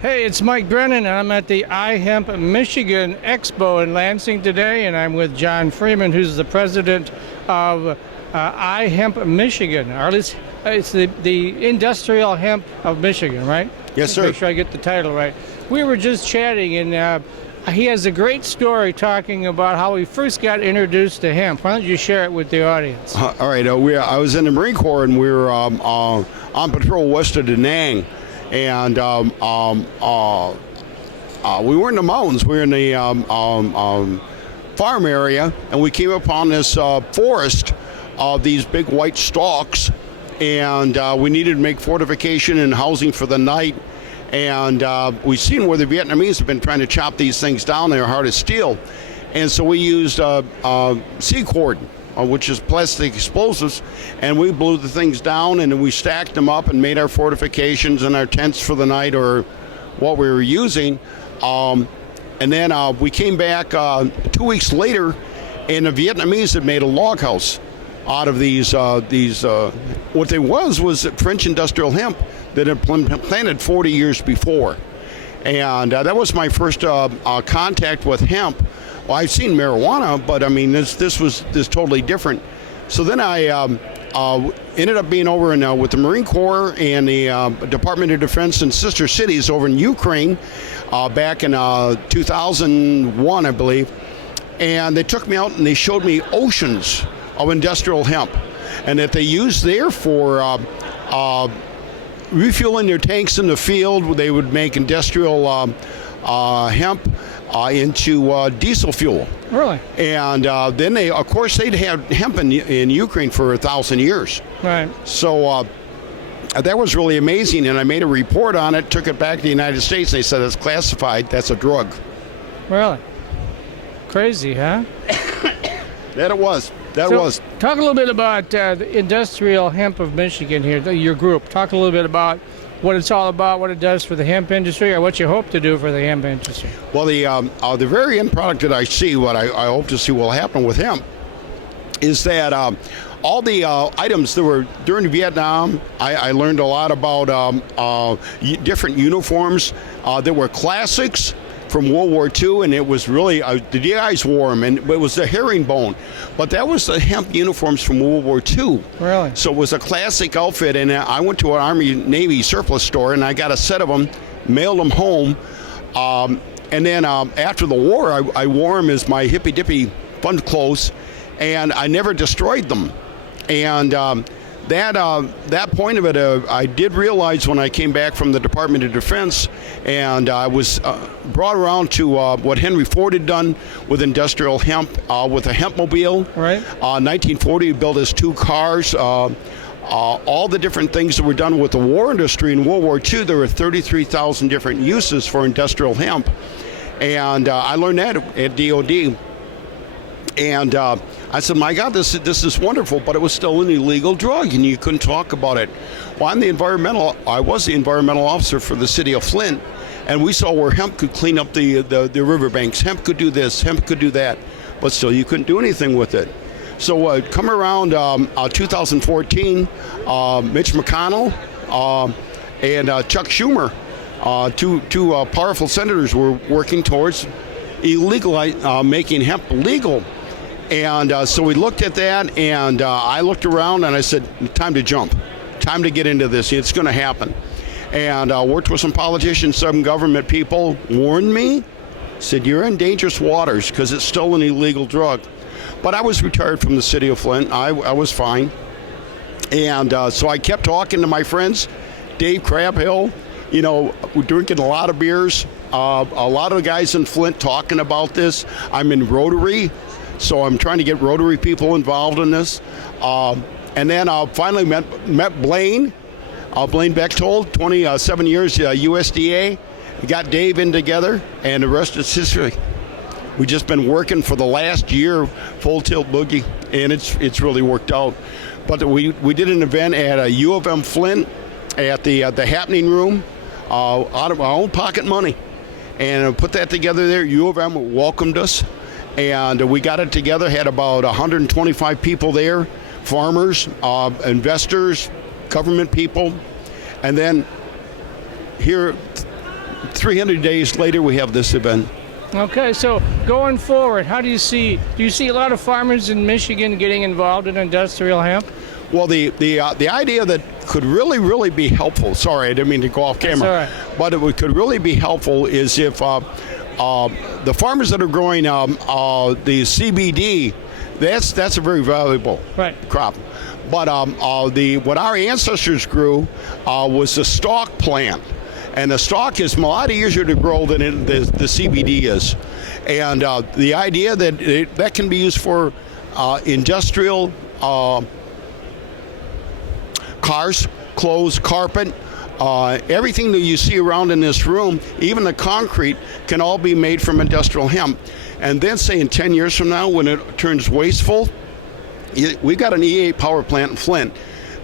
Hey, it's Mike Brennan, and I'm at the iHemp Michigan Expo in Lansing today, and I'm with John Freeman, who's the president of iHemp Michigan. Or at least it's the Industrial Hemp of Michigan, right? Yes, sir. Make sure I get the title right. We were just chatting, and he has a great story talking about how he first got introduced to hemp. Why don't you share it with the audience? All right. I was in the Marine Corps, and we were on patrol west of Da Nang. And we were in the mountains. We were in the farm area, and we came upon this forest of these big white stalks, and we needed to make fortification and housing for the night. And we seen where the Vietnamese have been trying to chop these things down. They're hard as steel. And so we used C-cord, which is plastic explosives, and we blew the things down, and then we stacked them up and made our fortifications and our tents for the night, or what we were using. And then we came back 2 weeks later, and the Vietnamese had made a log house out of these what they was French industrial hemp that had been planted 40 years before. And that was my first contact with hemp. Well, I've seen marijuana, but I mean, this was totally different. So then I ended up being over with the Marine Corps and the Department of Defense in sister cities over in Ukraine back in 2001, I believe. And they took me out and they showed me oceans of industrial hemp, and that they used there for refueling their tanks in the field. They would make industrial hemp into diesel fuel. Really? And then they'd had hemp in Ukraine for 1,000 years. Right. So that was really amazing, and I made a report on it, took it back to the United States, and they said it's classified, that's a drug. Really? Crazy, huh? That it was. That So, was. Talk a little bit about the Industrial Hemp of Michigan here, your group. Talk a little bit about what it's all about, what it does for the hemp industry, or what you hope to do for the hemp industry. Well, the very end product that I see, what I hope to see will happen with hemp, is that all the items that were during Vietnam, I learned a lot about different uniforms that were classics from World War II, and it was really, the GIs wore them, and it was the herringbone. But that was the hemp uniforms from World War II. Really? So it was a classic outfit, and I went to an Army-Navy surplus store, and I got a set of them, mailed them home, and then after the war, I wore them as my hippy-dippy fun clothes, and I never destroyed them. And that point of it, I did realize when I came back from the Department of Defense, and I was brought around to what Henry Ford had done with industrial hemp, with a hempmobile. Right. 1940, he built his 2 cars. All the different things that were done with the war industry in World War II, there were 33,000 different uses for industrial hemp. And I learned that at DOD. And I said, my God, this is wonderful, but it was still an illegal drug, and you couldn't talk about it. Well, I was the environmental officer for the city of Flint, and we saw where hemp could clean up the riverbanks. Hemp could do this, hemp could do that, but still you couldn't do anything with it. So come around 2014, Mitch McConnell and Chuck Schumer, two powerful senators, were working towards making hemp legal. And so we looked at that, and I looked around, and I said, time to jump. Time to get into this. It's going to happen. And worked with some politicians, some government people, warned me, said, you're in dangerous waters because it's still an illegal drug. But I was retired from the city of Flint. I was fine. And so I kept talking to my friends, Dave Crabhill, we're drinking a lot of beers. A lot of the guys in Flint talking about this. I'm in Rotary, so I'm trying to get Rotary people involved in this. And then I finally met Blaine Bechtold, 27 years USDA. We got Dave in together, and the rest is history. We've just been working for the last year, full tilt boogie, and it's really worked out. But we did an event at U of M Flint at the Happening Room out of our own pocket money, and put that together there. U of M welcomed us, and we got it together. Had about 125 people there, farmers, investors, government people, and then here 300 days later, we have this event. Okay, so going forward, do you see a lot of farmers in Michigan getting involved in industrial hemp? Well, the idea that could really be helpful. Sorry, I didn't mean to go off camera. That's all right. But it could really be helpful is if the farmers that are growing the CBD, that's a very valuable crop. But what our ancestors grew was the stalk plant. And the stalk is a lot easier to grow than the CBD is. And the idea that that can be used for industrial cars, clothes, carpet, everything that you see around in this room, even the concrete, can all be made from industrial hemp. And then say in 10 years from now, when it turns wasteful, we got an E8 power plant in Flint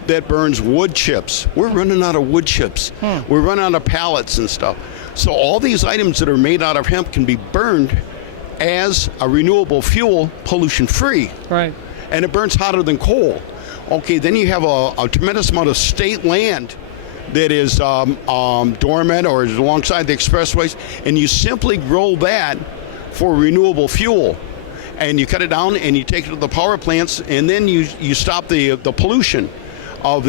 that burns wood chips. We're running out of wood chips. We're running out of pallets and stuff. So all these items that are made out of hemp can be burned as a renewable fuel, pollution-free. Right. And it burns hotter than coal. Okay, then you have a tremendous amount of state land that is dormant or is alongside the expressways, and you simply grow that for renewable fuel. And you cut it down and you take it to the power plants, and then you stop the pollution of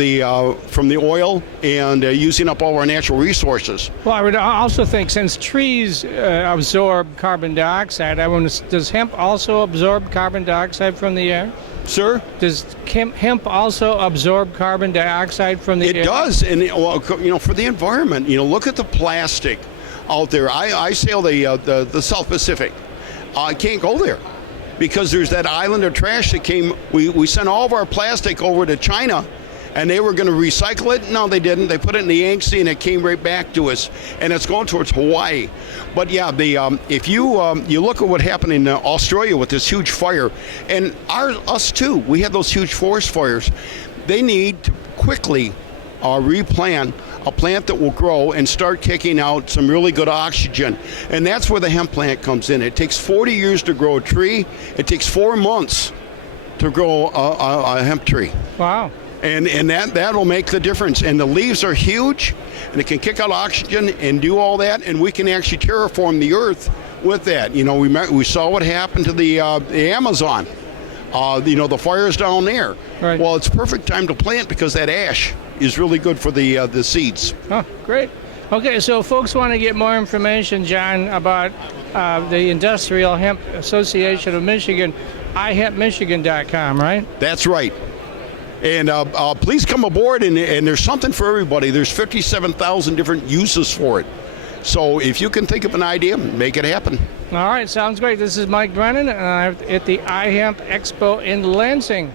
from the oil and using up all our natural resources. Well, I would also think since trees absorb carbon dioxide, does hemp also absorb carbon dioxide from the air? Sir? Does hemp also absorb carbon dioxide from the air? It does, and for the environment, look at the plastic out there. I sail the South Pacific. I can't go there because there's that island of trash that came. We sent all of our plastic over to China, and they were going to recycle it. No, they didn't. They put it in the Yangtze, and it came right back to us, and it's going towards Hawaii. But yeah, if you look at what happened in Australia with this huge fire, and us too, we had those huge forest fires. They need to quickly replant a plant that will grow and start kicking out some really good oxygen, and that's where the hemp plant comes in. It takes 40 years to grow a tree. It takes 4 months to grow a hemp tree. Wow. And that will make the difference. And the leaves are huge, and it can kick out oxygen and do all that, and we can actually terraform the earth with that. We saw what happened to the Amazon. The fires down there. Right. Well, it's a perfect time to plant because that ash is really good for the seeds. Oh, great. Okay, so folks want to get more information, John, about the Industrial Hemp Association of Michigan, iHempMichigan.com, right? That's right. And please come aboard, and there's something for everybody. There's 57,000 different uses for it. So if you can think of an idea, make it happen. All right, sounds great. This is Mike Brennan, and I'm at the iHemp Expo in Lansing.